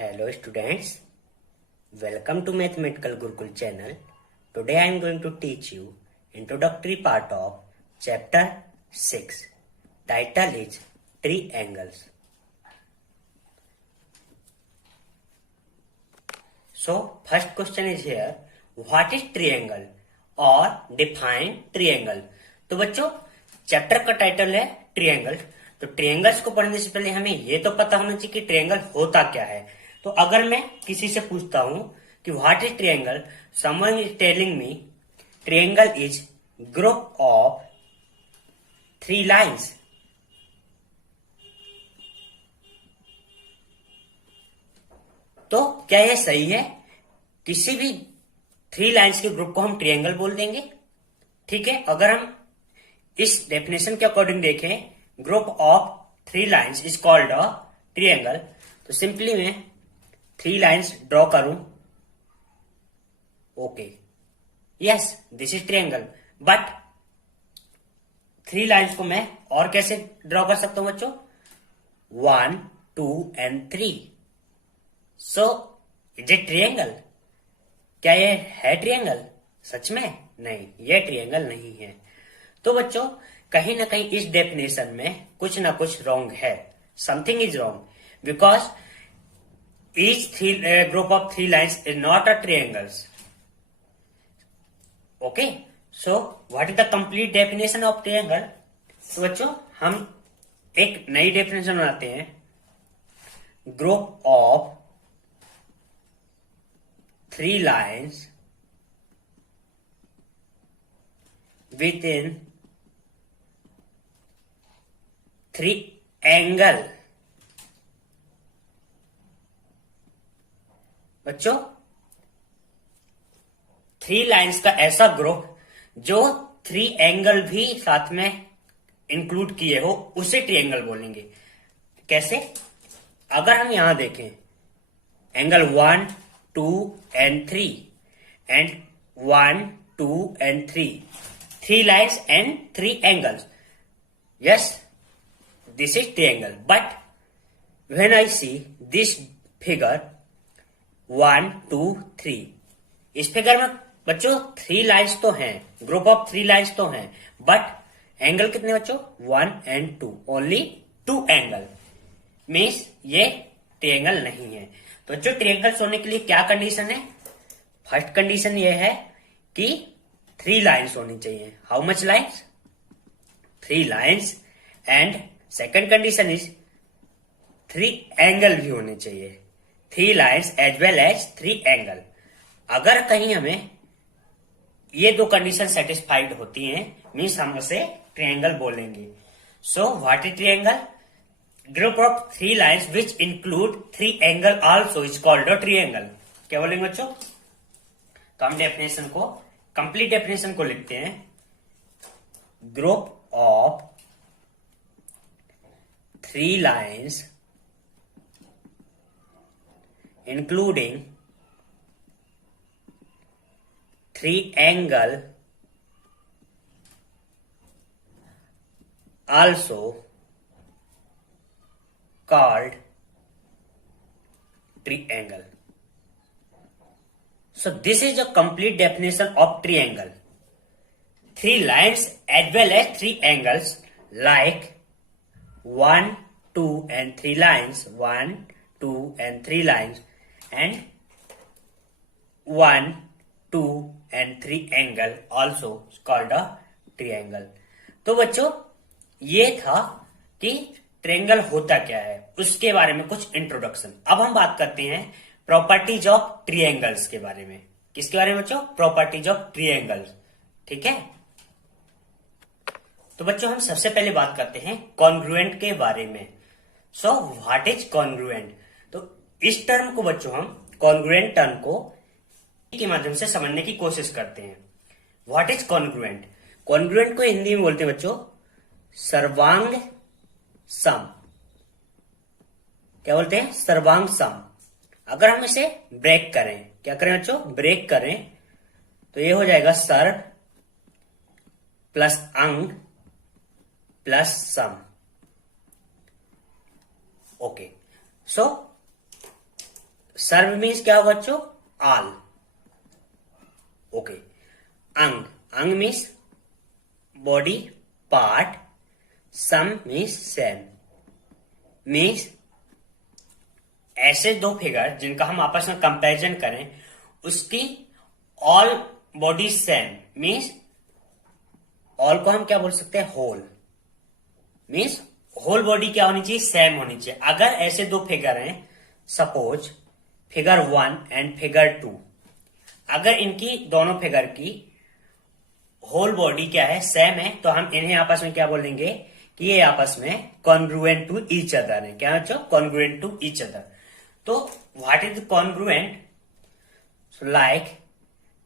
Hello students, welcome to Mathematical Gurukul channel. Today I am going to teach you introductory part of chapter 6. Title is Triangles. So first question is here, what is triangle or define triangle? तो बच्चों chapter का title है triangle. तो ट्रिएंगल्स को पढ़ने से पहले हमें ये तो पता होना चाहिए कि ट्रिएंगल होता क्या है। तो अगर मैं किसी से पूछता हूं कि what is triangle, someone is telling me triangle is group of 3 lines. तो क्या यह सही है? किसी भी 3 लाइन्स के ग्रुप को हम ट्रिएंगल बोल देंगे। ठीक है, अगर हम इस डेफिनेशन के अकॉर्डिंग देखें, group of 3 lines is called a triangle. तो सिंपली मैं 3 लाइन्स ड्रॉ करूं। Okay, yes this is triangle. But 3 lines को मैं और कैसे ड्रॉ कर सकता हूं बच्चों? 1, 2 and 3। So is it triangle? क्या ये है ट्रिएंगल? सच में नहीं, ये ट्रिएंगल नहीं है। तो बच्चों कहीं ना कहीं इस डेफिनेशन में कुछ ना कुछ रॉन्ग है। Something is wrong because each group of 3 lines is not a triangles. Okay, so what is the complete definition of triangle? तो बच्चों हम एक नई डेफिनेशन बनाते हैं। Group of 3 lines within 3 angle. बच्चों 3 लाइन्स का ऐसा ग्रुप जो 3 एंगल भी साथ में इंक्लूड किए हो उसे ट्रिएंगल बोलेंगे। कैसे? अगर हम यहां देखें angle 1, 2 and 3 and 1, 2 and 3 lines and 3 angles. Yes, this is triangle. But when I see this figure 1, 2, 3, इस फिगर में बच्चों 3 लाइन्स तो हैं, ग्रुप ऑफ 3 लाइन्स तो हैं, बट एंगल कितने बच्चों? 1 and 2, ओनली 2 एंगल। मीन्स ये ट्रिएंगल नहीं है। तो बच्चों ट्रिएंगल्स होने के लिए क्या कंडीशन है? फर्स्ट कंडीशन ये है कि 3 लाइन्स होनी चाहिए। How much lines? 3 lines. And second condition is 3 angle भी होने चाहिए। 3 lines as well as 3 angle. अगर कहीं हमें ये 2 कंडीशन सेटिस्फाइड होती हैं, मीन्स हम उसे ट्रिएंगल बोलेंगे। सो what is triangle? Group of 3 lines which include 3 angle also is called a triangle. क्या बोलेंगे बच्चों? तो हम डेफिनेशन को, कंप्लीट डेफिनेशन को लिखते हैं। Group of 3 lines including 3 angle also called triangle. So this is a complete definition of triangle. 3 lines as well as 3 angles like 1, 2 and 3 lines, 1, 2 and 3 lines and 1, 2 and 3 angle also called a triangle. तो बच्चों ये था कि triangle होता क्या है, उसके बारे में कुछ इंट्रोडक्शन। अब हम बात करते हैं प्रॉपर्टीज ऑफ ट्रिएंगल्स के बारे में। किसके बारे में बच्चों? Properties of triangles. ठीक है, तो बच्चों हम सबसे पहले बात करते हैं कॉन्ग्रुएंट के बारे में। सो व्हाट इज कॉन्ग्रुएंट? तो इस टर्म को बच्चों हम कॉन्ग्रुएंट टर्म को के माध्यम से समझने की कोशिश करते हैं। What is congruent? कॉन्ग्रुएंट को हिंदी में बोलते हैं बच्चों सर्वांग सम। क्या बोलते हैं? सर्वांग सम। अगर हम इसे ब्रेक करें, क्या करें बच्चों? ब्रेक करें तो ये हो जाएगा सर्व प्लस अंग प्लस सम। ओके, सो सर्व मीन्स क्या होगा बच्चों? ऑल। ओके। अंग, अंग मीन्स बॉडी पार्ट, सम मीन्स सेम। मीन्स ऐसे दो फिगर जिनका हम आपस में कंपैरिजन करें, उसकी all body same means all को हम क्या बोल सकते हैं? होल। मीन्स होल बॉडी क्या होनी चाहिए? सेम होनी चाहिए। अगर ऐसे दो फिगर हैं, सपोज फिगर 1 एंड फिगर 2, अगर इनकी दोनों फिगर की होल बॉडी क्या है? सेम है, तो हम इन्हें आपस में क्या बोलेंगे कि ये आपस में कॉन्ग्रुएंट टू ईच अदर है। क्या बच्चों? Congruent to each other. तो what is congruent? Like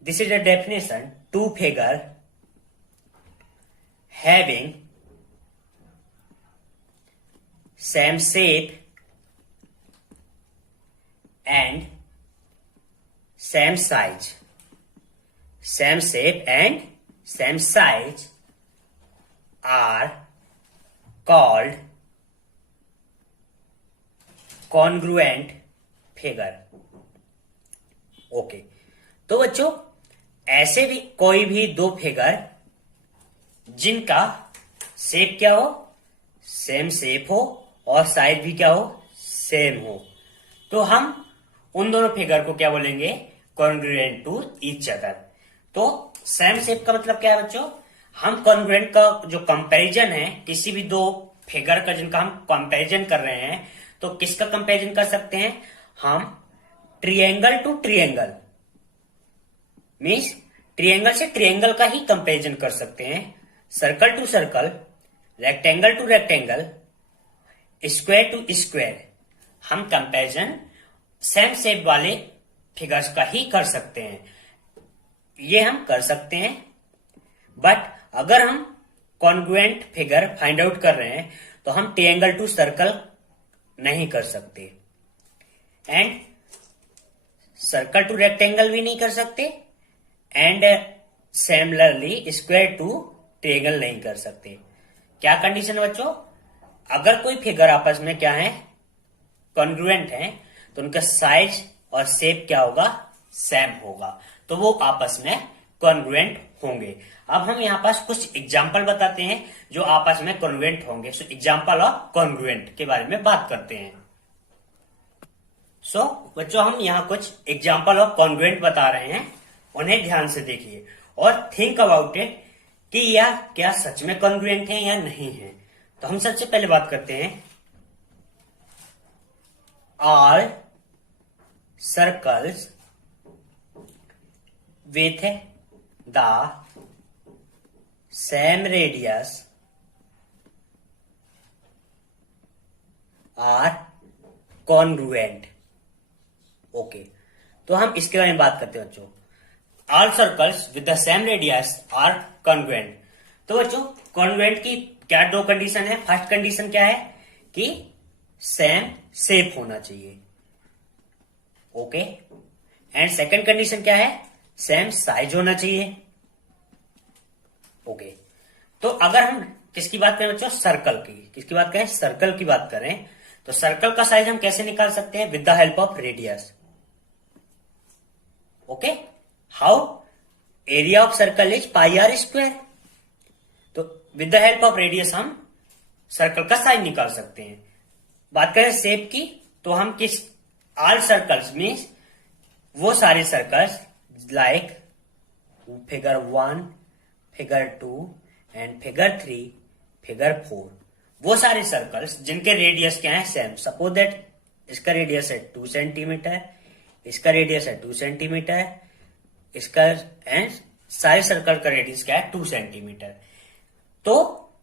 this is a definition, two figure having same shape and same size, same shape and same size are called congruent figure. Okay, तो बच्चों ऐसे भी कोई भी दो फिगर जिनका shape क्या हो? सेम शेप हो और साइज भी क्या हो? सेम हो, तो हम उन दोनों फिगर को क्या बोलेंगे? Congruent to each other. तो सेम शेप का मतलब क्या है बच्चों? हम कॉन्ग्रुएंट का जो कंपैरिजन है किसी भी दो फिगर का जिनका हम कंपैरिजन कर रहे हैं, तो किसका कंपैरिजन कर सकते हैं? हम triangle to triangle, means triangle से ट्रायंगल का ही कंपैरिजन कर सकते हैं। Circle to circle, rectangle to rectangle, square to square, हम कंपैरिजन सेम शेप वाले फिगर्स का ही कर सकते हैं। ये हम कर सकते हैं, बट अगर हम कॉन्ग्रुएंट फिगर फाइंड आउट कर रहे हैं तो हम ट्रायंगल टू सर्कल नहीं कर सकते, एंड सर्कल टू रेक्टेंगल भी नहीं कर सकते, and similarly square to triangle नहीं कर सकते। क्या कंडीशन बच्चों? अगर कोई फिगर आपस में क्या है? कॉन्ग्रुएंट है, तो उनका साइज और शेप क्या होगा? सेम होगा, तो वो आपस में कॉन्ग्रुएंट होंगे। अब हम यहाँ पास कुछ एग्जाम्पल बताते हैं जो आपस में कॉन्ग्रुएंट होंगे। सो एग्जाम्पल ऑफ कॉन्ग्रुएंट के बारे में बात करते हैं। सो बच्चों हम यहाँ कुछ एग्जाम्पल ऑफ कॉन्ग्रुएंट बता रहे हैं, उन्हें ध्यान से देखिए और थिंक अबाउट इट कि यह क्या सच में कॉन्ग्रुएंट है या नहीं है। तो हम सबसे पहले बात करते हैं, all circles with the same radius are congruent. Okay, तो हम इसके बारे में बात करते हैं बच्चों। All circles with the same radius are congruent. तो बच्चों कॉन्ग्रुएंट की क्या दो कंडीशन है? फर्स्ट कंडीशन क्या है कि सेम शेप होना चाहिए, ओके, एंड सेकंड कंडीशन क्या है? सेम साइज होना चाहिए, ओके। तो अगर हम किसकी बात करें बच्चों? सर्कल की। किसकी बात करें? सर्कल की बात करें, तो सर्कल का साइज हम कैसे निकाल सकते हैं? With the help of radius, okay. How? Area of circle is pi r square. तो with the help of radius हम सर्कल का साइज निकाल सकते हैं। बात करें शेप की, तो हम किस? ऑल सर्कल्स मीन्स वो सारे circles like figure 1, figure 2 and figure 3, figure 4, वो सारे सर्कल्स जिनके रेडियस क्या है? सेम। सपोज दैट इसका रेडियस है 2 सेंटीमीटर, इसका रेडियस है 2 सेंटीमीटर, इसका एंड सारे सर्कल का रेडियस क्या है? 2 सेंटीमीटर। तो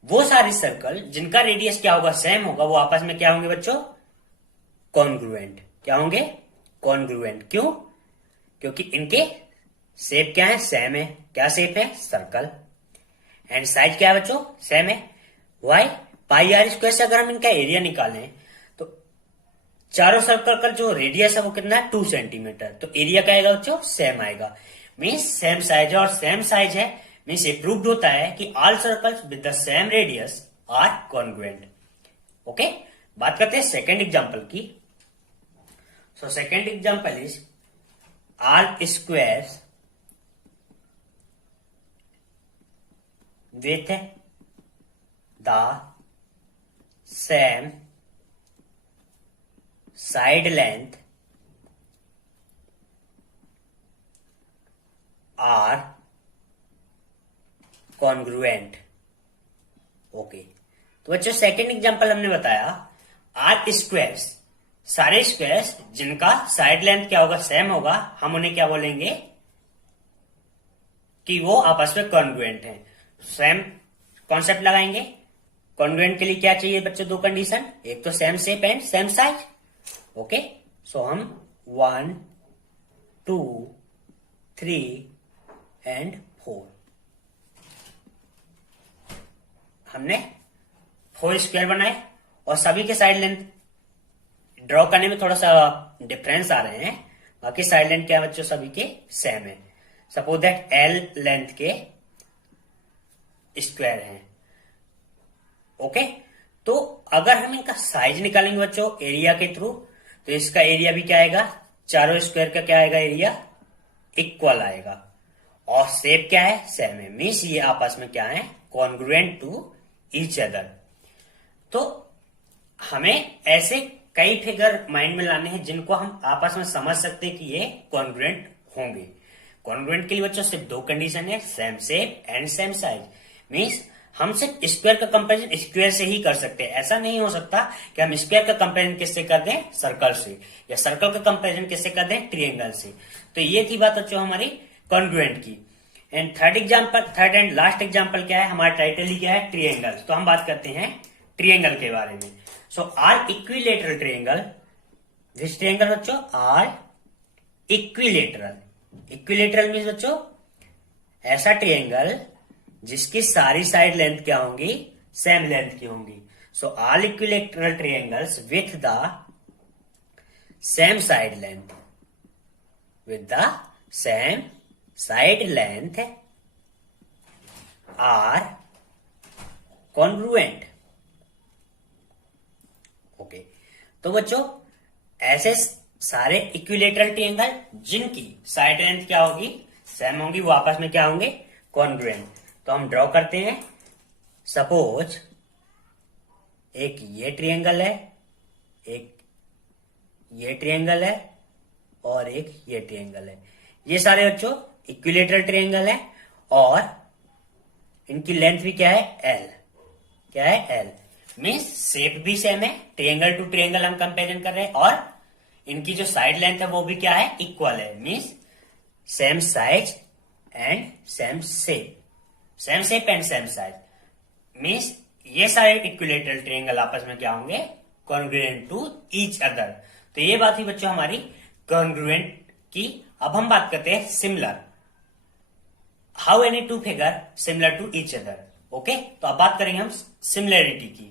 वो सारे सर्कल जिनका रेडियस क्या होगा? सेम होगा, वो आपस में क्या होंगे बच्चों? कॉन्ग्रुएंट। क्या होंगे? कॉन्ग्रुएंट। क्यों? क्योंकि इनके शेप क्या है? सेम है। क्या शेप है? सर्कल। एंड साइज क्या है बच्चों? सेम है। वाई? पाई आर स्क्वायर से अगर हम इनका एरिया निकालें तो चारों सर्कल का जो रेडियस है वो कितना है? 2 सेंटीमीटर। तो एरिया क्या आएगा बच्चों? सेम आएगा। मीन्स सेम साइज है, और सेम साइज है मीन्स ये प्रूव्ड होता है कि all circles with the same radius are congruent. Okay, बात करते हैं सेकेंड एग्जाम्पल की। So second example is all squares with the same side length are congruent. Okay, तो बच्चों सेकेंड एग्जांपल हमने बताया आर स्क्वायर्स, सारे स्क्वायर्स जिनका साइड लेंथ क्या होगा, सेम होगा, हम उन्हें क्या बोलेंगे कि वो आपस में कॉन्ग्रुएंट हैं। सेम कॉन्सेप्ट लगाएंगे। कॉन्ग्रुएंट के लिए क्या चाहिए बच्चों, दो कंडीशन, एक तो same shape and same size. Okay, so हम 1 2 3 एंड 4 हमने 4 स्क्वायर बनाए और सभी के साइड लेंथ ड्रॉ करने में थोड़ा सा डिफरेंस आ रहे हैं, बाकी साइड लेंथ क्या है बच्चों, सभी के सेम है। सपोज दैट एल लेंथ के स्क्वायर हैं। ओके, तो अगर हम इनका साइज निकालेंगे बच्चों एरिया के थ्रू, तो इसका एरिया भी क्या आएगा, चारों स्क्वायर का क्या आएगा, एरिया इक्वल आएगा। और शेप क्या है, सेम है, मीन्स ये आपस में क्या है, कॉन्ग्रुएंट टू ईच अदर। तो हमें ऐसे कई फिगर माइंड में लाने हैं जिनको हम आपस में समझ सकते हैं कि ये कॉन्ग्रुएंट होंगे। कॉन्ग्रुएंट के लिए बच्चों सिर्फ दो कंडीशन है, same shape and same size. Means हम सिर्फ स्क्वायर का कंपैरिजन स्क्वायर से ही कर सकते हैं। ऐसा नहीं हो सकता कि हम स्क्वायर का कंपैरिजन किससे कर दें, सर्कल से, या सर्कल का कंपैरिजन किससे कर दें, ट्रायंगल से। तो ये थी बात बच्चों हमारी कॉन्ग्रुएंट की। And third and last example क्या है, हमारा टाइटल ही क्या है, ट्रायंगल। तो हम बात करते हैं ट्रायंगल के बारे में। So are equilateral triangle, which triangle बच्चों, आर इक्विलेटरल। इक्विलेटरल मीन्स बच्चों ऐसा ट्रायंगल जिसकी सारी साइड लेंथ क्या होंगी, सेम लेंथ की होंगी। So all equilateral triangles with the same side length, with the same side length are congruent. Okay, तो बच्चों ऐसे सारे इक्विलेटरल ट्रायंगल जिनकी साइड लेंथ क्या होगी, सेम होंगी, वो आपस में क्या होंगे, कॉन्ग्रुएंट। तो हम ड्रॉ करते हैं। सपोज एक ये ट्रायंगल है, एक ये ट्रायंगल है और एक ये ट्रायंगल है। ये सारे बच्चों इक्विलेटरल ट्रायंगल है और इनकी लेंथ भी क्या है, एल। क्या है, एल। मीन्स शेप भी सेम है, ट्रायंगल टू ट्रायंगल हम कंपेरिजन कर रहे हैं, और इनकी जो साइड लेंथ है वो भी क्या है, इक्वल है। Means same size and same shape, same shape and same size. Means ये सारे इक्विलेटरल ट्रायंगल आपस में क्या होंगे, कॉन्ग्रुएंट टू ईच अदर। तो ये बात हुई बच्चों हमारी कॉन्ग्रुएंट की। अब हम बात करते हैं similar, how any two figure similar to each other. Okay, तो अब बात करेंगे हम सिमिलरिटी की।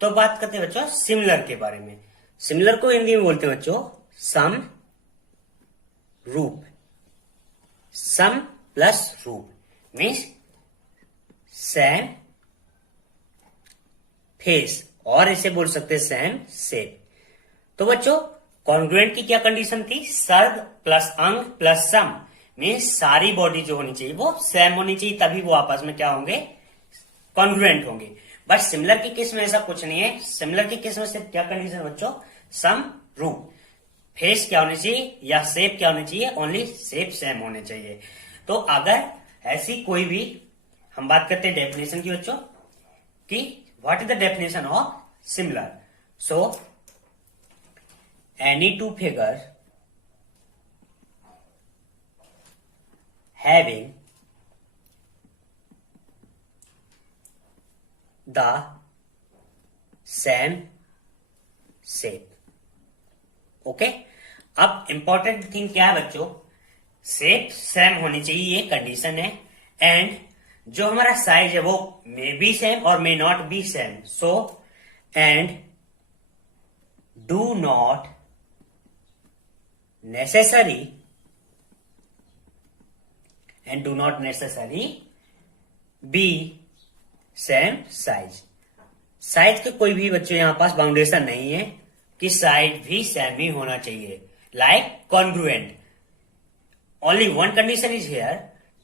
तो बात करते हैं बच्चों सिमिलर के बारे में। सिमिलर को हिंदी में बोलते हैं बच्चों सम रूप। सम प्लस रूप मीन्स सेम फेस, और इसे बोल सकते हैं सेम शेप। तो बच्चों कॉन्ग्रुएंट की क्या कंडीशन थी, सर्ग प्लस अंग प्लस सम। मीन्स सारी बॉडी जो होनी चाहिए वो सेम होनी चाहिए, तभी वो आपस में क्या होंगे, कॉन्ग्रुएंट होंगे। बट सिमिलर की केस में ऐसा कुछ नहीं है। सिमिलर की केस में सिर्फ क्या कंडीशन बच्चों, सम रूप, फेस क्या होनी चाहिए या शेप क्या होनी चाहिए, ओनली शेप सेम होने चाहिए। तो अगर ऐसी कोई भी, हम बात करते हैं डेफिनेशन की बच्चों कि what is the definition of similar. So any two figures having the same shape. Okay, अब इंपॉर्टेंट थिंग क्या है बच्चों, शेप सेम होनी चाहिए, ये कंडीशन है। एंड जो हमारा साइज है वो मे बी सेम और may not be same. So and do not necessary and do not necessary be same size। Size के कोई भी बच्चों यहां पास बाउंडेशन नहीं है, कि साइड भी सेम ही होना चाहिए, like congruent. Only one condition is here,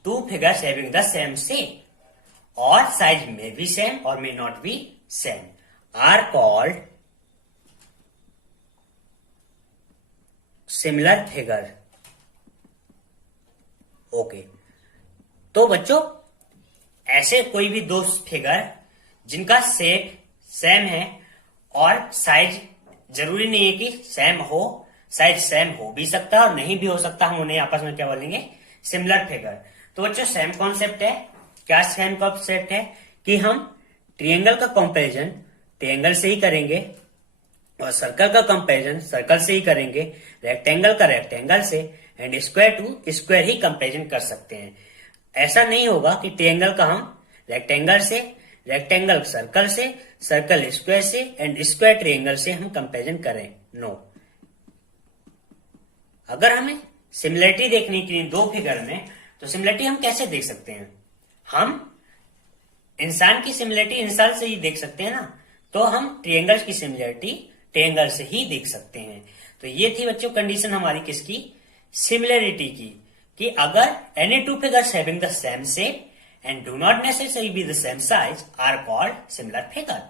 two figures having the same shape और साइज मे बी सेम और may not be same are called similar figure. Okay, तो बच्चों ऐसे कोई भी दो फिगर जिनका शेप सेम है और साइज जरूरी नहीं है कि सेम हो, साइज सेम हो भी सकता है और नहीं भी हो सकता, हम उन्हें आपस में क्या बोलेंगे, सिमिलर फिगर। तो बच्चों सेम कॉन्सेप्ट है, क्या सेम कॉन्सेप्ट है कि हम ट्रायंगल का कंपैरिजन ट्रायंगल से ही करेंगे और सर्कल का कंपैरिजन सर्कल से ही करेंगे, रेक्टेंगल का रेक्टेंगल से एंड स्क्वायर टू स्क्वायर ही कंपैरिजन कर सकते हैं। ऐसा नहीं होगा कि ट्रायंगल का हम रेक्टेंगल से, रेक्टेंगल सर्कल से, सर्कल स्क्वायर से एंड स्क्वायर ट्रायंगल से हम कंपैरिजन करें, नो। अगर हमें सिमिलरिटी देखनी की दो फिगर में, तो सिमिलरिटी हम कैसे देख सकते हैं, हम इंसान की सिमिलरिटी इंसान से ही देख सकते हैं ना, तो हम ट्रायंगल की सिमिलरिटी ट्रायंगल से ही देख सकते हैं। तो ये थी बच्चों कंडीशन हमारी किसकी, सिमिलरिटी की, कि अगर any two figures having the same shape and do not necessary be the same size are called similar figure.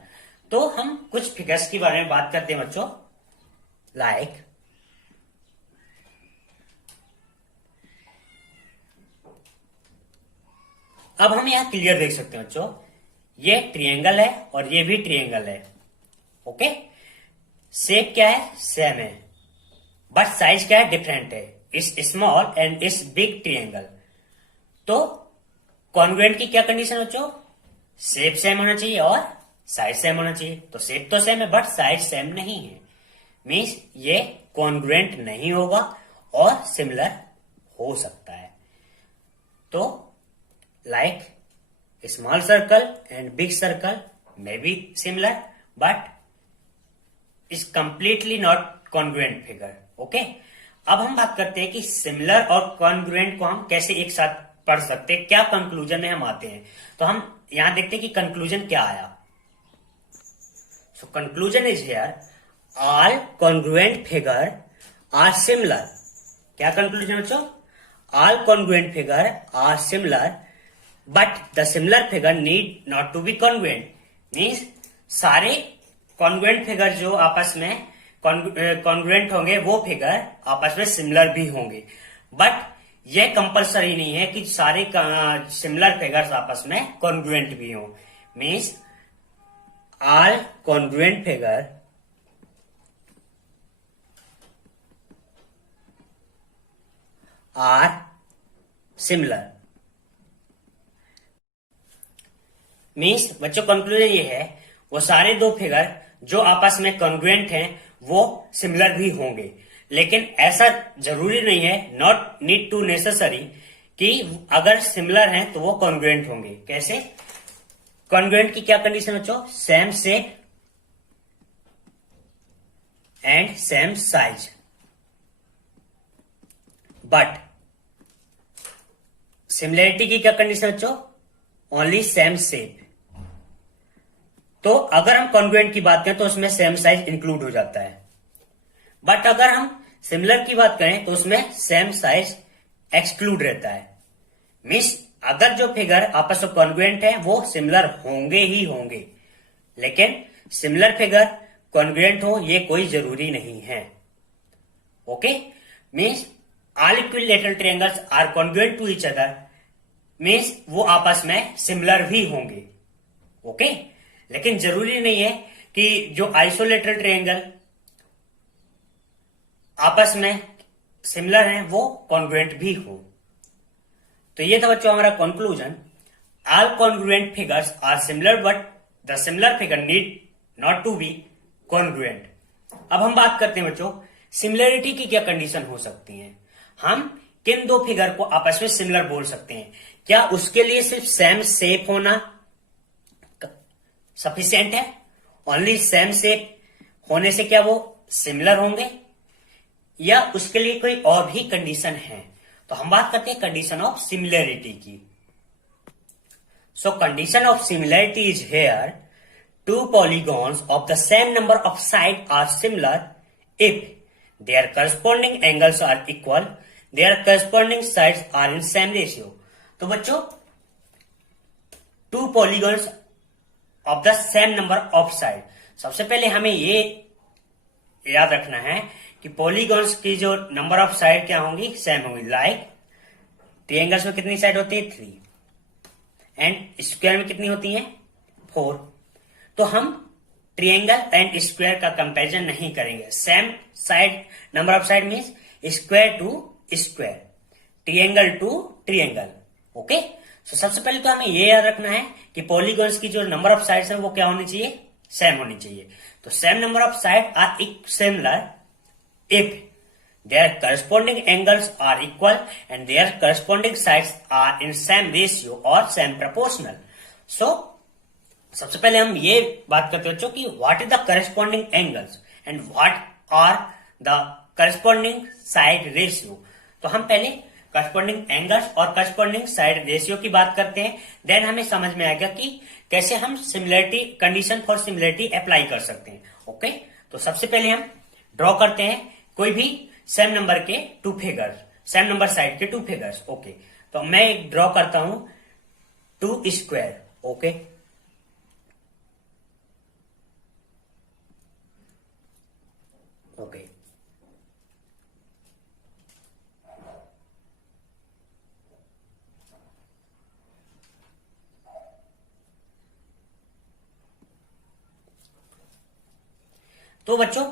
तो हम कुछ फिगर्स के बारे में बात करते हैं बच्चों, लाइक अब हम यहां क्लियर देख सकते हैं बच्चों, ये ट्रायंगल है और ये भी ट्रायंगल है। ओके, शेप क्या है, सेम है, बट साइज क्या है, डिफरेंट है, इस स्मॉल एंड इस बिग ट्रायंगल। तो कॉन्ग्रुएंट की क्या कंडीशन बच्चों, शेप सेम होना चाहिए और साइज सेम होना चाहिए। तो शेप तो सेम है बट साइज सेम नहीं है, मीन्स ये कॉन्ग्रुएंट नहीं होगा और सिमिलर हो सकता है। तो like small circle and big circle may be similar but is completely not congruent figure. Okay, अब हम बात करते हैं कि सिमिलर और कॉन्ग्रुएंट को हम कैसे एक साथ पढ़ सकते हैं, क्या कंक्लूजन में हम आते हैं। तो हम यहां देखते हैं कि कंक्लूजन क्या आया। So conclusion is here, all congruent figure are similar. क्या कंक्लूजन बच्चों, all congruent figure are similar but the similar figure need not to be congruent. Means सारे कॉन्ग्रुएंट फिगर जो आपस में कॉन्ग्रुएंट होंगे वो फिगर आपस में सिमिलर भी होंगे, बट ये कंपलसरी नहीं है कि सारे सिमिलर फिगर्स आपस में कॉन्ग्रुएंट भी हों। Means all congruent figure are similar. Means बच्चों कंक्लूजन ये है, वो सारे दो फिगर जो आपस में कॉन्ग्रुएंट हैं वो सिमिलर भी होंगे, लेकिन ऐसा जरूरी नहीं है, नॉट नीड टू नेसेसरी, कि अगर सिमिलर हैं तो वो कॉन्ग्रुएंट होंगे। कैसे, कॉन्ग्रुएंट की क्या कंडीशन बच्चों, same shape and same size, but similarity की क्या कंडीशन बच्चों, ओनली सेम शेप। तो अगर हम कॉन्ग्रुएंट की बात करें तो उसमें सेम साइज इंक्लूड हो जाता है, बट अगर हम सिमिलर की बात करें तो उसमें सेम साइज एक्सक्लूड रहता है। मीन्स अगर जो फिगर आपस में कॉन्ग्रुएंट है वो सिमिलर होंगे ही होंगे, लेकिन सिमिलर फिगर कॉन्ग्रुएंट हो ये कोई जरूरी नहीं है। Okay, means all equilateral triangles are congruent to each other, means वो आपस में सिमिलर भी होंगे। ओके, लेकिन जरूरी नहीं है कि जो आइसोलेटरल ट्रायंगल आपस में सिमिलर हैं वो कॉन्ग्रुएंट भी हो। तो ये था बच्चों हमारा conclusion, all congruent figures are similar but the similar figure need not to be congruent. अब हम बात करते हैं बच्चों सिमिलरिटी की क्या कंडीशन हो सकती है, हम किन दो फिगर को आपस में सिमिलर बोल सकते हैं। क्या उसके लिए सिर्फ सेम शेप होना सफिशिएंट है, ओनली सेम शेप होने से क्या वो सिमिलर होंगे, या उसके लिए कोई और भी कंडीशन है। तो हम बात करते हैं कंडीशन ऑफ सिमिलरिटी की। So condition of similarity is here, two polygons of the same number of side are similar if their corresponding angles are equal, their corresponding sides are in same ratio. तो बच्चों two polygons of the same number of side, सबसे पहले हमें ये याद रखना है कि पॉलीगॉन्स की जो नंबर ऑफ साइड क्या होंगी, सेम होंगी। लाइक ट्रायंगल्स में कितनी साइड होती है, 3, एंड स्क्वायर में कितनी होती है, 4। तो हम ट्रायंगल एंड स्क्वायर का कंपैरिजन नहीं करेंगे। Same side number of side means square to square, triangle to triangle. Okay, तो सबसे पहले तो हमें ये याद रखना है कि पॉलीगॉन्स की जो नंबर ऑफ साइड्स है वो क्या होनी चाहिए, सेम होनी चाहिए। तो same number of side are similar if their corresponding angles are equal and their corresponding sides are in same ratio or same proportional. So सबसे पहले हम ये बात करते बच्चों कि what is the corresponding angles and what are the corresponding side ratio. तो हम पहले corresponding angles और corresponding side ratio की बात करते हैं, देन हमें समझ में आएगा कि कैसे हम similarity condition for similarity apply कर सकते हैं। ओके, तो सबसे पहले हम ड्रॉ करते हैं कोई भी सेम नंबर के two figures, same number side के टू फिगर्स। ओके, तो मैं एक ड्रॉ करता हूं 2 स्क्वायर। ओके, ओके, तो बच्चों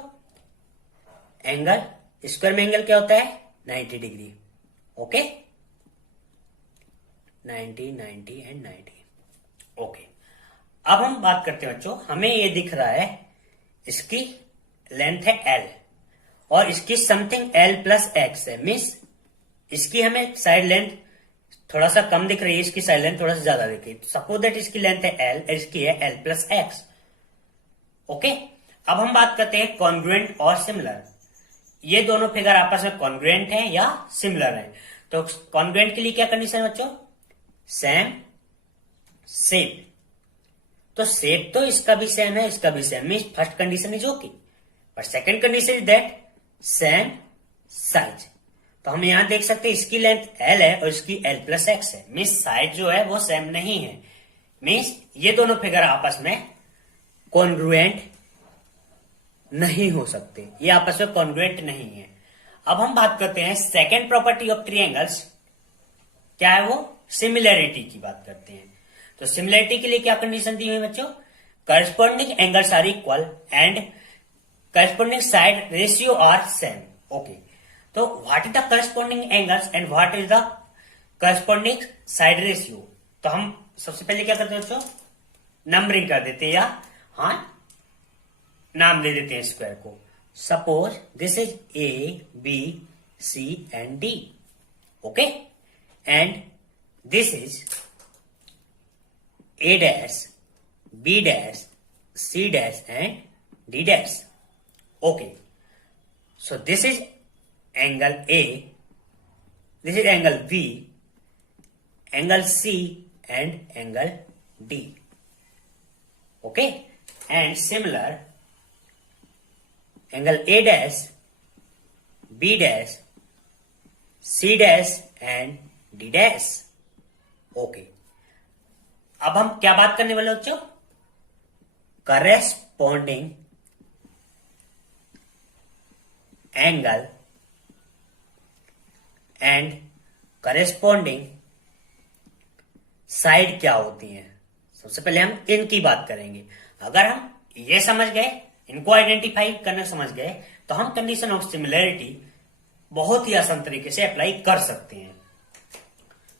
एंगल स्क्वायर में एंगल क्या होता है, 90 डिग्री। Okay, 90, 90 and 90। ओके, अब हम बात करते हैं बच्चों, हमें ये दिख रहा है इसकी लेंथ है L और इसकी समथिंग L प्लस एक्स है, मीन्स इसकी हमें साइड लेंथ थोड़ा सा कम दिख रही है, इसकी साइड लेंथ थोड़ा सा ज्यादा दिख रही है। सपोज दैट इसकी लेंथ है L, इसकी है L प्लस एक्स। ओके, अब हम बात करते हैं कॉन्ग्रुएंट और सिमिलर। ये दोनों फिगर आपस में कॉन्ग्रुएंट हैं या सिमिलर हैं। तो कॉन्ग्रुएंट के लिए क्या कंडीशन है बच्चों, सेम शेप। तो शेप तो इसका भी सेम है, इसका भी same, means first condition is okay, but second condition is that same size. तो हम यहां देख सकते हैं इसकी लेंथ L है और इसकी L प्लस एक्स है, मीन्स साइज जो है वो सेम नहीं है, मीन्स ये दोनों फिगर आपस में कॉन्ग्रुएंट नहीं हो सकते, ये आपस में कॉन्ग्रुएंट नहीं है। अब हम बात करते हैं सेकेंड प्रॉपर्टी ऑफ ट्रायंगल्स, क्या है वो, सिमिलैरिटी की बात करते हैं। तो सिमिलैरिटी के लिए क्या कंडीशन दी हुई है बच्चों, corresponding angles are equal and corresponding side ratio are same. Okay, तो what is the corresponding angles and what is the corresponding side ratio. तो हम सबसे पहले क्या करते हैं बच्चों, नंबरिंग कर देते हैं या हाँ नाम दे देते हैं स्क्वायर को। Suppose this is A, B, C and D। Okay, and this is A dash, B dash, C dash and D dash. Okay, so this is angle A, this is angle B, angle C and angle D। Okay, and similar angle A dash, B dash, C dash and D dash. Okay, अब हम क्या बात करने वाले बच्चों, corresponding angle and corresponding side क्या होती है। सबसे पहले हम इनकी बात करेंगे। अगर हम ये समझ गए, इनको आइडेंटिफाई करना समझ गए, तो हम कंडीशन ऑफ सिमिलैरिटी बहुत ही आसान तरीके से अप्लाई कर सकते हैं।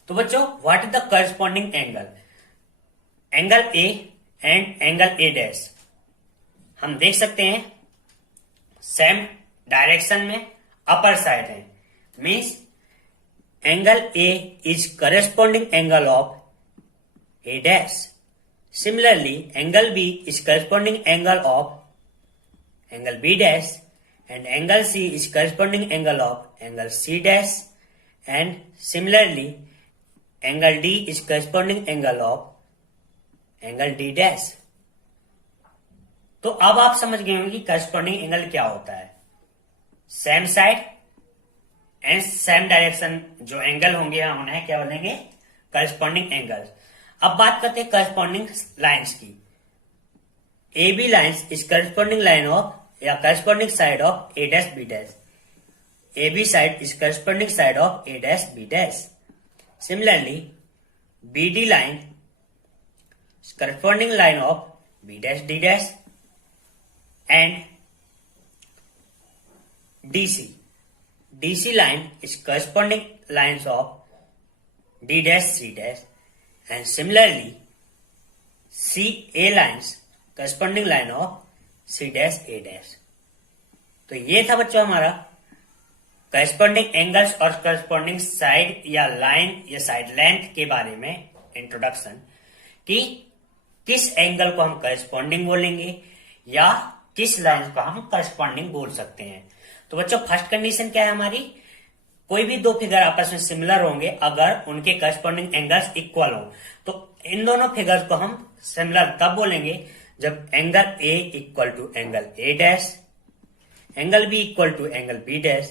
तो बच्चों what is the corresponding angle, angle A and angle A dash हम देख सकते हैं सेम डायरेक्शन में अपर साइड है, means angle A is corresponding angle of A dash. Similarly angle B is corresponding angle of angle B dash and angle C is corresponding angle of angle C dash and similarly angle D is corresponding angle of angle D dash। तो अब आप समझ गए होंगे कि corresponding angle क्या होता है। Same side and same direction जो एंगल होंगे हम उन्हें क्या बोलेंगे, करस्पॉन्डिंग एंगल्स। अब बात करते हैं करस्पॉन्डिंग लाइंस की। A B lines is corresponding line of या corresponding side of A dash B dash. A B side is corresponding side of A dash B dash. Similarly B D line is corresponding line of B dash D dash and DC line is corresponding lines of D dash C dash and similarly CA lines corresponding line of C dash A dash। तो ये था बच्चों हमारा corresponding angles और corresponding side या line या side length के बारे में इंट्रोडक्शन कि किस एंगल को हम करस्पॉन्डिंग बोलेंगे या किस लाइन को हम करस्पॉन्डिंग बोल सकते हैं। तो बच्चों फर्स्ट कंडीशन क्या है हमारी, कोई भी दो फिगर आपस में सिमिलर होंगे अगर उनके करस्पॉन्डिंग एंगल्स इक्वल हो। तो इन दोनों फिगर्स को हम सिमिलर तब बोलेंगे जब angle A equal to angle A dash, angle B equal to angle B dash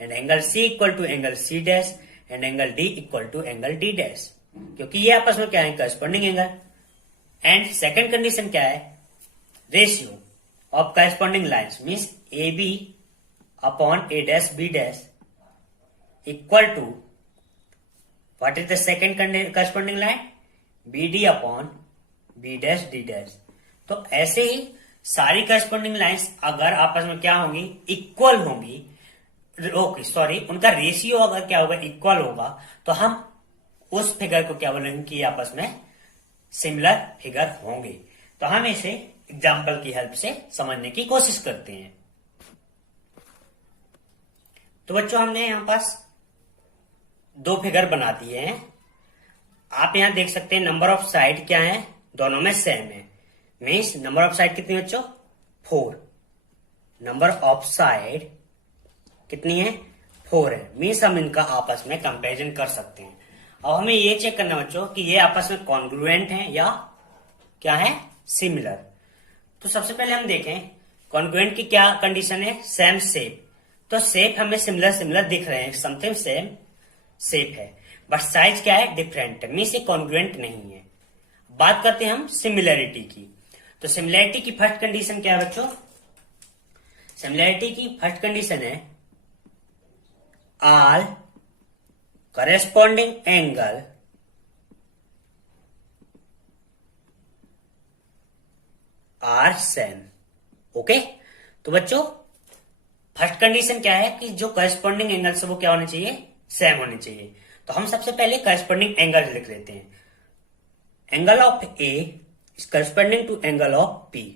and angle C equal to angle C dash and angle D equal to angle D dash, क्योंकि ये आपस में क्या है, corresponding angle. And second condition क्या है, ratio of corresponding lines means A B upon A dash B dash equal to what is the second corresponding line, B D upon B dash D dash. तो ऐसे ही सारी corresponding lines अगर आपस में क्या होंगी, इक्वल होंगी, ओके सॉरी उनका रेशियो अगर क्या होगा, इक्वल होगा, तो हम उस फिगर को क्या बोलेंगे कि आपस में सिमिलर फिगर होंगे। तो हम इसे एग्जाम्पल की हेल्प से समझने की कोशिश करते हैं। तो बच्चों हमने यहां पास दो फिगर बना दिए हैं। आप यहां देख सकते हैं नंबर ऑफ साइड क्या है, दोनों में सेम है। मीन्स नंबर ऑफ साइड कितनी बच्चों, 4। नंबर ऑफ साइड कितनी है, 4 है। मीन्स हम इनका आपस में कंपैरिजन कर सकते हैं। अब हमें ये चेक करना बच्चों कि ये आपस में कॉन्ग्रुएंट है या क्या है, सिमिलर। तो सबसे पहले हम देखें कॉन्ग्रुएंट की क्या कंडीशन है, सेम शेप। तो शेप हमें सिमिलर सिमिलर दिख रहे हैं, समथिंग सेम शेप है, बट साइज क्या है, डिफरेंट है, मीन्स ये कॉन्ग्रुएंट नहीं है। बात करते हैं हम सिमिलैरिटी की। तो सिमिलैरिटी की फर्स्ट कंडीशन क्या है बच्चों, सिमिलैरिटी की फर्स्ट कंडीशन है all corresponding angle are same। Okay, तो बच्चों फर्स्ट कंडीशन क्या है कि जो करस्पॉन्डिंग एंगल है वो क्या होने चाहिए, सेम होने चाहिए। तो हम सबसे पहले करस्पॉन्डिंग एंगल लिख लेते हैं। Angle of A is corresponding to angle of P,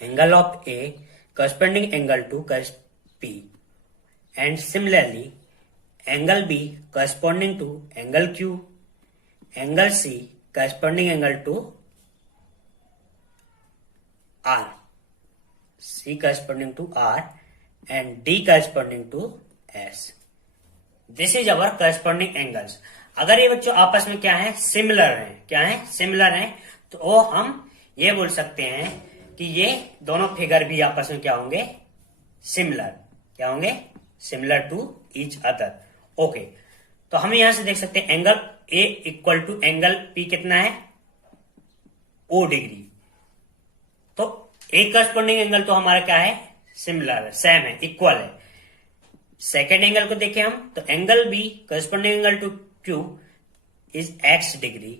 angle of A corresponding angle to P and similarly angle B corresponding to angle Q, angle C corresponding angle to R, C corresponding to R and D corresponding to S। This is our corresponding angles। अगर ये बच्चों आपस में क्या है, similar है, क्या है, सिमिलर है, तो हम ये बोल सकते हैं कि ये दोनों फिगर भी आपस में क्या होंगे, सिमिलर। क्या होंगे, similar to each other. Okay, तो हम यहां से देख सकते हैं angle A equal to angle P कितना है, ओ डिग्री। तो ए करस्पॉन्डिंग एंगल तो हमारा क्या है, सिमिलर है, सेम है, इक्वल है। सेकेंड एंगल को देखें हम, तो angle B corresponding angle to Q is X degree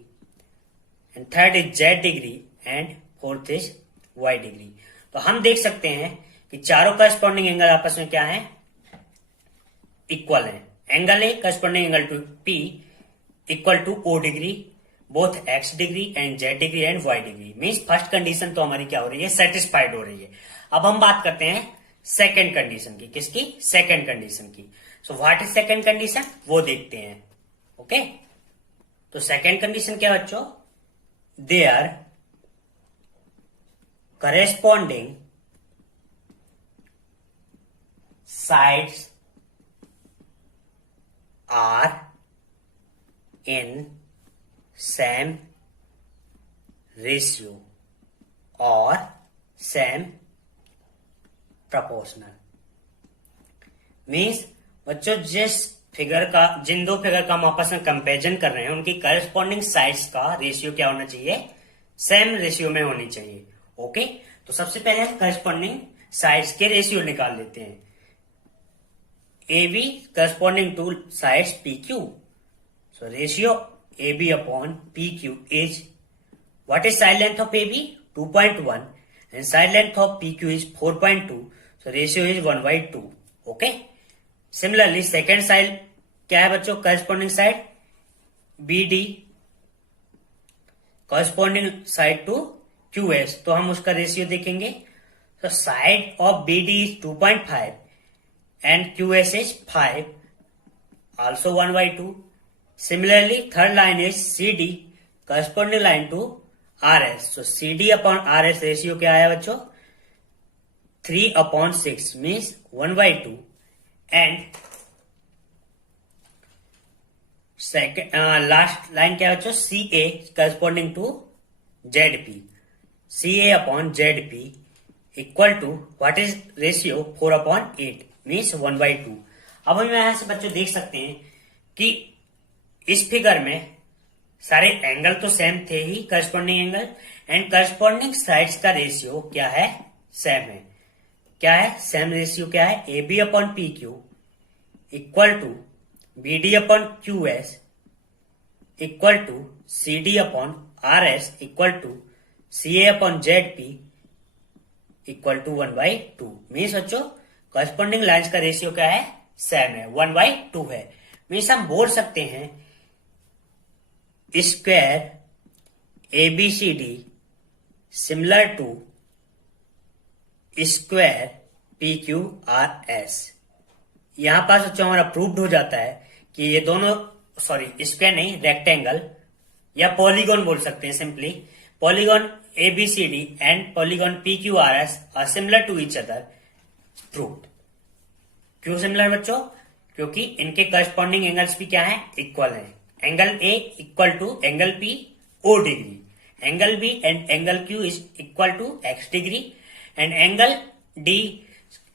and third is Z degree and fourth is Y degree. तो हम देख सकते हैं कि चारों करस्पॉन्डिंग एंगल आपस में क्या है, इक्वल है। Angle A corresponding angle to P equal to O degree, both X degree and Z degree and Y degree. Means first condition तो हमारी क्या हो रही है, सेटिस्फाइड हो रही है। अब हम बात करते हैं सेकेंड कंडीशन की। किसकी, सेकेंड कंडीशन की। So what is second condition, वो देखते हैं। ओके, तो सेकेंड कंडीशन क्या बच्चों, they are corresponding sides are in same ratio or same proportional। Means बच्चों जिन दो फिगर का हम आपस में कंपेरिजन कर रहे हैं उनकी करस्पॉन्डिंग साइड्स का रेशियो क्या होना चाहिए, सेम रेशियो में होनी चाहिए। ओके, तो सबसे पहले हम करस्पॉन्डिंग साइड्स के रेशियो निकाल लेते हैं। AB corresponding two sides PQ, so ratio AB upon PQ is, what is side length of AB? 2.1 and side length of PQ is 4.2, so ratio is 1/2. Okay, similarly second side क्या है बच्चों, corresponding side BD corresponding side to QS, तो हम उसका ratio देखेंगे। तो side of BD is 2.5 and QS is 5, also 1/2. Similarly, third line is CD, corresponding line to RS. So CD upon RS ratio क्या आया बच्चों, 3/6 means 1/2. And second last line क्या है बच्चों, CA corresponding to ZP. CA upon ZP equal to what is ratio 4/8 means 1/2. अब हम यहां से बच्चों देख सकते हैं कि इस फिगर में सारे एंगल तो सेम थे ही, corresponding angle, and corresponding sides का रेशियो क्या है, सेम है। क्या है सेम रेशियो, क्या है, AB upon PQ equal to BD upon QS equal to CD upon RS equal to CA upon ZP equal to 1/2। Means बच्चों करस्पॉन्डिंग लाइन्स का रेशियो क्या है, सेम है, 1/2 है। मीन्स हम बोल सकते हैं square ABCD similar to square PQRS। यहां पास बच्चों हमारा प्रूव्ड हो जाता है कि ये दोनों, सॉरी स्क्वायर नहीं, रेक्टेंगल या पॉलीगॉन बोल सकते हैं simply, polygon ABCD and polygon PQRS are similar to each other, proved. क्यों सिमिलर बच्चों, क्योंकि इनके करस्पॉन्डिंग एंगल्स भी क्या है, इक्वल है। Angle A equal to angle P O degree, angle B and angle Q is equal to X degree, and angle D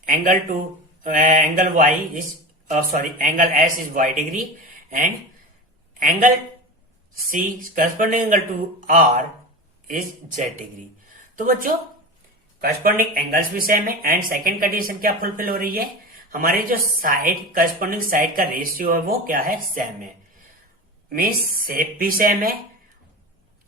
angle to angle Y is angle S is Y degree, and angle C corresponding angle to R is Z degree. तो बच्चों corresponding angles भी same है, and second condition क्या fulfil हो रही है, हमारी जो साइड करस्पॉन्डिंग साइड का रेशियो है वो क्या है, सेम है। मीन्स शेप भी सेम है,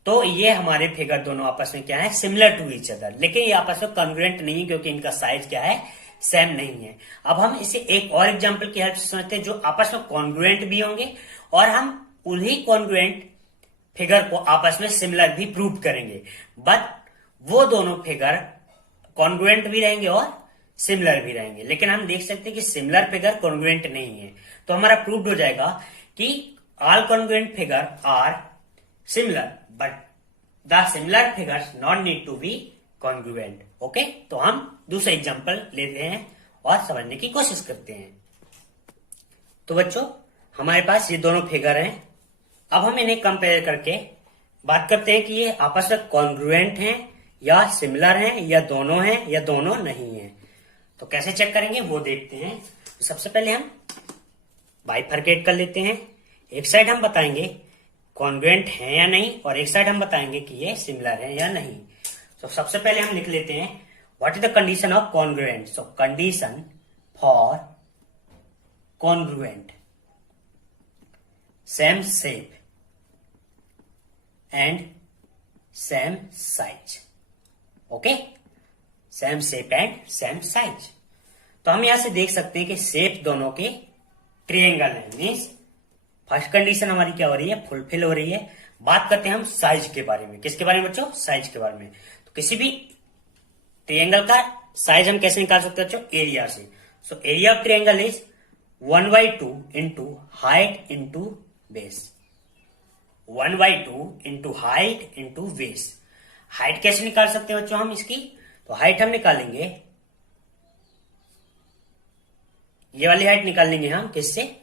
तो ये हमारे फिगर दोनों आपस में क्या है, सिमिलर टू ईच अदर, लेकिन ये आपस में कॉन्ग्रुएंट नहीं है क्योंकि इनका साइज क्या है, सेम नहीं है। अब हम इसे एक और एग्जांपल की हेल्प से समझते हैं जो आपस में कॉन्ग्रुएंट भी होंगे, और हम उन्हीं कॉन्ग्रुएंट फिगर को आपस में सिमिलर भी प्रूव करेंगे, बट वो दोनों फिगर कॉन्ग्रुएंट भी रहेंगे और सिमिलर भी रहेंगे। लेकिन हम देख सकते हैं कि सिमिलर फिगर कॉन्ग्रुएंट नहीं है, तो हमारा प्रूव्ड हो जाएगा कि all congruent figure are similar, but the similar figures not need to be congruent. Okay, तो हम दूसरा एग्जांपल लेते हैं और समझने की कोशिश करते हैं। तो बच्चों हमारे पास ये दोनों फिगर हैं, अब हम इन्हें कंपेयर करके बात करते हैं कि ये आपस में कॉन्ग्रुएंट हैं या सिमिलर हैं, या दोनों हैं या दोनों नहीं हैं। तो कैसे चेक करेंगे वो देखते हैं। तो सबसे पहले हम बाइफरकेट कर लेते हैं। एक साइड हम बताएंगे कॉन्ग्रुएंट है या नहीं, और एक साइड हम बताएंगे कि ये सिमिलर है या नहीं। तो सबसे पहले हम लिख लेते हैं what is the condition of congruent. So condition for congruent, same shape and same size. Okay, same shape and same size. तो हम यहां से देख सकते हैं कि शेप दोनों के ट्रायंगल है, मीन्स फर्स्ट कंडीशन हमारी क्या हो रही है, फुलफिल हो रही है। बात करते हैं हम साइज के बारे में। किसके बारे में बच्चों, साइज के बारे में। तो किसी भी ट्रायंगल का साइज हम कैसे निकाल सकते हैं बच्चों, एरिया से। So area of triangle is 1/2 into height into base, 1/2 into height into base. Height कैसे निकाल सकते हैं बच्चों हम इसकी, तो हाइट हम निकालेंगे, ये वाली हाइट निकालेंगे हम किससे,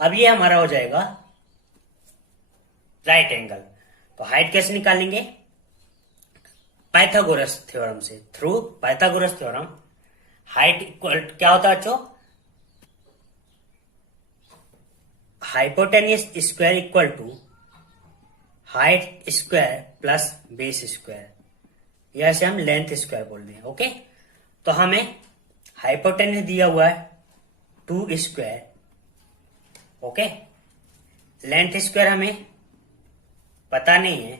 अब ये हमारा हो जाएगा राइट एंगल। तो हाइट कैसे निकालेंगे, पाइथागोरस थ्योरम से, through Pythagoras theorem. Height equal क्या होता है बच्चों, hypotenuse square equal to height square plus base square, या इसे हम लेंथ स्क्वायर बोल रहे हैं। ओके, तो हमें हाइपोटेनियस दिया हुआ है 2 स्क्वायर, ओके, लेंथ स्क्वायर हमें पता नहीं है,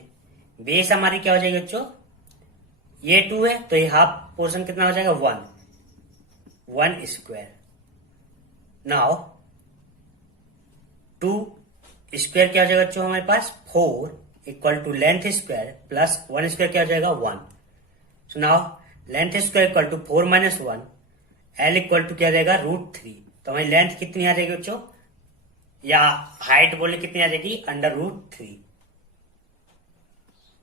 बेस हमारी क्या हो जाएगी बच्चों, ये 2 है तो ये हाफ पोर्शन कितना हो जाएगा 1 स्क्वायर। नाउ 2 स्क्वायर क्या हो जाएगा बच्चों हमारे पास 4 equal to length square plus 1 square क्या हो जाएगा 1। So now length square equal to 4 minus 1, L equal to क्या जाएगा √3। तो हमारी लेंथ कितनी आ जाएगी बच्चों, या हाइट बोले कितनी आ जाएगी √3।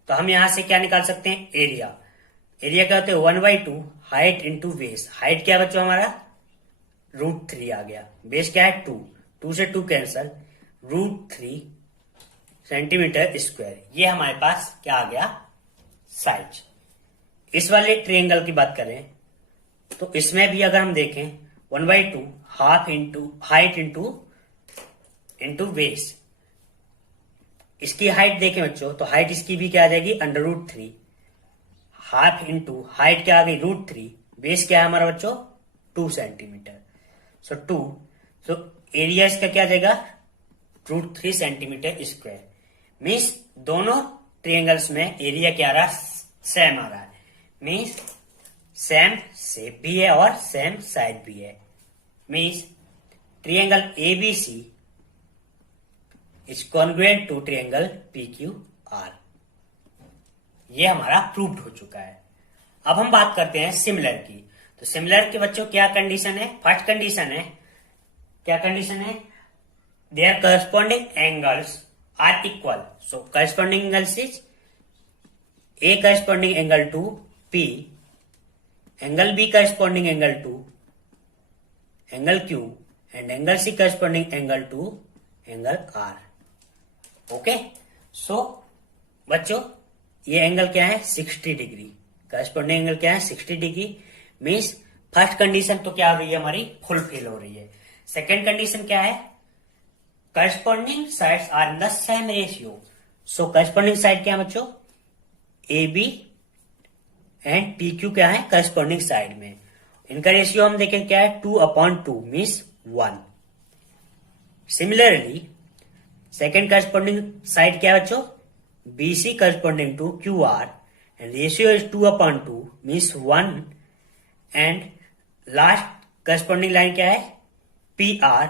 तो हम यहां से क्या निकाल सकते हैं, एरिया। एरिया क्या होता है 1/2 हाइट इंटू बेस। हाइट क्या है बच्चों हमारा √3 आ गया, बेस क्या है 2 से 2 कैंसल, √3 सेंटीमीटर स्क्वायर। ये हमारे पास क्या आ गया साइज। इस वाले ट्रायंगल की बात करें तो इसमें भी अगर हम देखें 1/2 half into height into base. इसकी हाइट देखें बच्चों तो हाइट इसकी भी क्या आ जाएगी √3, हाफ इंटू हाइट क्या आ गई √3, बेस क्या है हमारा बच्चों 2 सेंटीमीटर। सो 2, सो एरिया इसका क्या आ जाएगा √3 सेंटीमीटर स्क्वायर। मीन्स दोनों ट्रायंगल्स में एरिया क्या आ रहा है सेम आ रहा है, मीन्स सेम शेप भी है और सेम साइड भी है। Means triangle ABC is congruent to triangle PQR। ये हमारा प्रूव्ड हो चुका है। अब हम बात करते हैं सिमिलर की। तो सिमिलर के बच्चों क्या कंडीशन है, फर्स्ट कंडीशन है, क्या कंडीशन है, there corresponding angles are equal. So corresponding angles is A corresponding angle to P, angle B corresponding angle to angle Q, and angle C corresponding angle to angle R. Okay, so बच्चों ये angle क्या है 60 degree, corresponding angle क्या है 60 degree. Means first condition तो क्या हो रही है हमारी फुलफिल हो रही है। सेकेंड कंडीशन क्या है, corresponding sides are in the same ratio. So corresponding side क्या है बच्चों AB एंड PQ क्या है करस्पॉन्डिंग साइड में, इनका रेशियो हम देखें क्या है 2/2 means 1। Similarly second corresponding side क्या है बच्चों BC corresponding to QR and ratio is 2/2 means 1। And last corresponding line क्या है AC/PR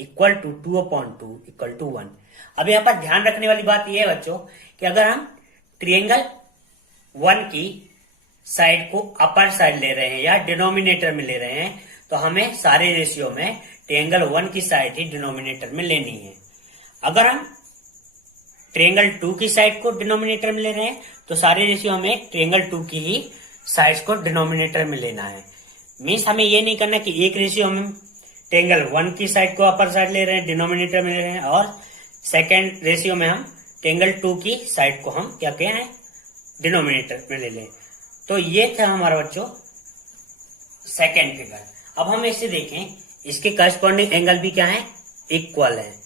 equal to 2/2 equal to 1। अब यहां पर ध्यान रखने वाली बात यह है बच्चों कि अगर हम ट्रायंगल 1 की साइड को अपर साइड ले रहे हैं या डिनोमिनेटर में ले रहे हैं तो हमें सारे रेशियो में ट्रायंगल 1 की साइड ही डिनोमिनेटर में लेनी है। अगर हम ट्रायंगल 2 की साइड को डिनोमिनेटर में ले रहे हैं तो सारे रेशियो हमें ट्रायंगल 2 की ही साइड को डिनोमिनेटर में लेना है। मीन्स हमें ये नहीं करना कि एक रेशियो हम ट्रायंगल 1 की साइड को अपर साइड ले रहे हैं डिनोमिनेटर में ले रहे हैं और सेकेंड रेशियो में हम ट्रायंगल 2 की साइड को हम क्या कह रहे हैं डिनोमिनेटर में ले लें। तो ये था हमारा बच्चों सेकेंड फिगर। अब हम इसे देखें, इसके करस्पॉन्डिंग एंगल भी क्या है इक्वल है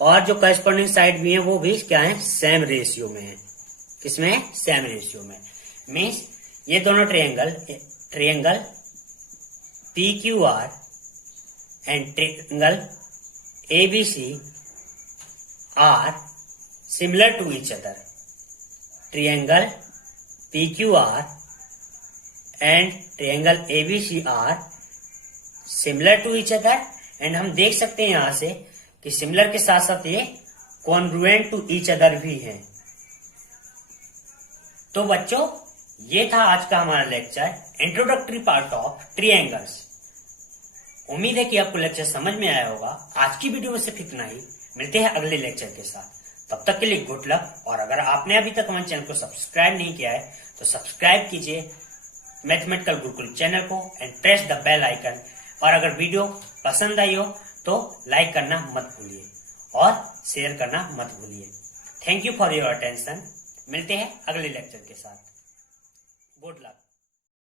और जो करस्पॉन्डिंग साइड भी है वो भी क्या है सेम रेशियो में है। किसमें है सेम रेशियो में। मीन्स ये दोनों triangle PQR and triangle ABC are similar to each other. Triangle PQR and triangle ABC are similar to each other and हम देख सकते हैं यहां से कि सिमिलर के साथ साथ ये कॉन्ग्रुएंट टू ईच अदर भी हैं। तो बच्चों ये था आज का हमारा lecture introductory part of triangles. उम्मीद है कि आपको लेक्चर समझ में आया होगा। आज की वीडियो में सिर्फ इतना ही, मिलते हैं अगले लेक्चर के साथ। तब तक के लिए गुड लक। और अगर आपने अभी तक हमारे चैनल को सब्सक्राइब नहीं किया है तो सब्सक्राइब कीजिए मैथमेटिकल गुरुकुल चैनल को and press the bell icon. और अगर वीडियो पसंद आई हो तो लाइक करना मत भूलिए और शेयर करना मत भूलिए। Thank you for your attention. मिलते हैं अगले लेक्चर के साथ। Good luck.